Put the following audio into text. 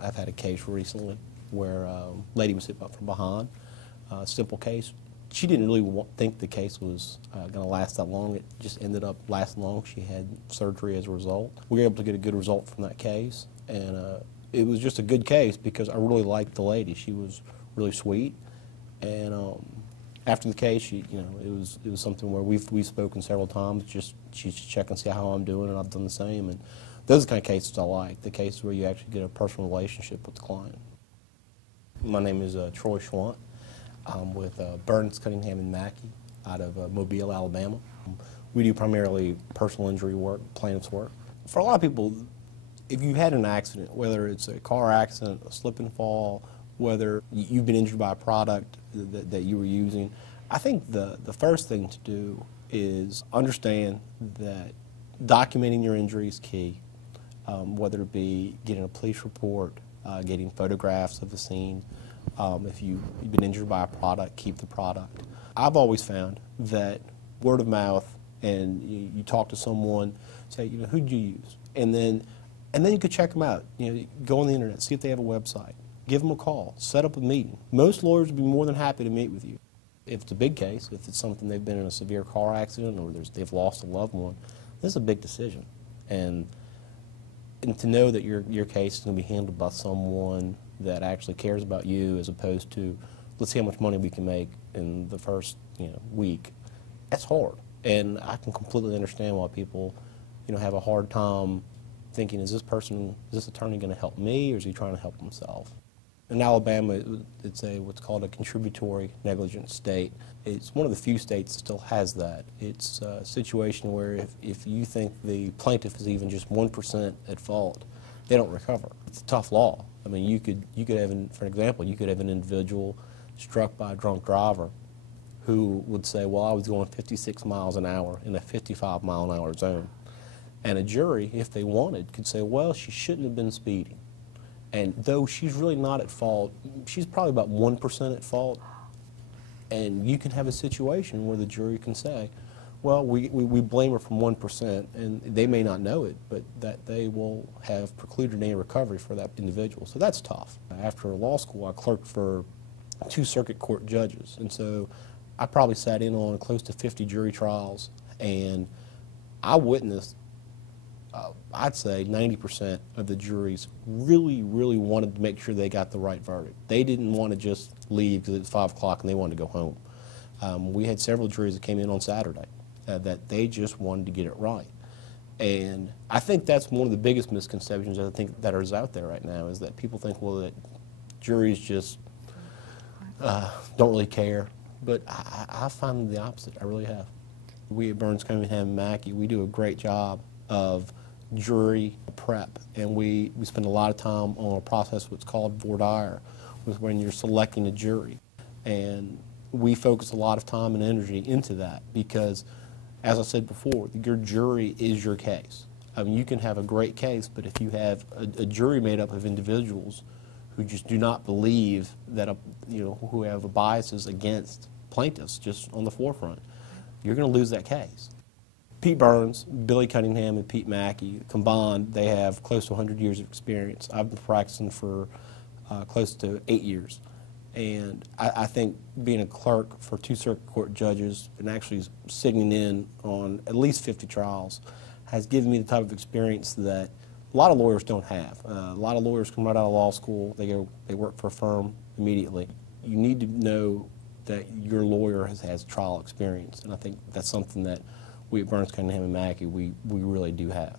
I've had a case recently where a lady was hit from behind, simple case. She didn't really think the case was going to last that long. It just ended up lasting long. She had surgery as a result. We were able to get a good result from that case, and it was just a good case because I really liked the lady. She was really sweet, and after the case, it was something where we've spoken several times. Just she's checking and see how I'm doing, and I've done the same. And those are the kind of cases I like, the cases where you actually get a personal relationship with the client. My name is Troy Schwant. I'm with Burns, Cunningham, and Mackey out of Mobile, Alabama. We do primarily personal injury work, plaintiff's work. For a lot of people, if you had an accident, whether it's a car accident, a slip and fall, whether you've been injured by a product that you were using, I think the first thing to do is understand that documenting your injury is key, whether it be getting a police report, getting photographs of the scene. If you've been injured by a product, keep the product. I've always found that word of mouth, and you talk to someone, say, who'd you use? And then you could check them out. Go on the internet, see if they have a website. Give them a call, set up a meeting. Most lawyers would be more than happy to meet with you. If it's a big case, if it's something they've been in a severe car accident or they've lost a loved one, this is a big decision. And to know that your case is going to be handled by someone that actually cares about you as opposed to, let's see how much money we can make in the first week, that's hard. And I can completely understand why people have a hard time thinking, is this attorney going to help me, or is he trying to help himself? In Alabama, it's what's called a contributory negligence state. It's one of the few states that still has that. It's a situation where if you think the plaintiff is even just 1% at fault, they don't recover. It's a tough law. I mean, you could have, for example, you could have an individual struck by a drunk driver who would say, well, I was going 56 miles an hour in a 55-mile-an-hour zone. And a jury, if they wanted, could say, well, she shouldn't have been speeding. And though she's really not at fault, she's probably about 1% at fault. And you can have a situation where the jury can say, well, we blame her from 1%, and they may not know it, but that they will have precluded any recovery for that individual. So that's tough. After law school, I clerked for 2 circuit court judges, and so I probably sat in on close to 50 jury trials, and I witnessed I'd say 90% of the juries really, really wanted to make sure they got the right verdict. They didn't want to just leave because it's 5 o'clock and they wanted to go home. We had several juries that came in on Saturday that they just wanted to get it right. And I think that's one of the biggest misconceptions I think that is out there right now, is that people think, well, that juries just don't really care. But I find the opposite. I really have. We at Burns, Cunningham, and Mackey, we do a great job of jury prep, and we spend a lot of time on a process what's called voir dire, with when you're selecting a jury. And we focus a lot of time and energy into that because, as I said before, your jury is your case. I mean, you can have a great case, but if you have a jury made up of individuals who just do not believe that, who have biases against plaintiffs just on the forefront, you're going to lose that case. Pete Burns, Billy Cunningham, and Pete Mackey, combined, they have close to 100 years of experience. I've been practicing for close to 8 years. And I think being a clerk for 2 circuit court judges and actually sitting in on at least 50 trials has given me the type of experience that a lot of lawyers don't have. A lot of lawyers come right out of law school, they work for a firm immediately. You need to know that your lawyer has trial experience, and I think that's something that we at Burns, Cunningham, and Mackey, we really do have.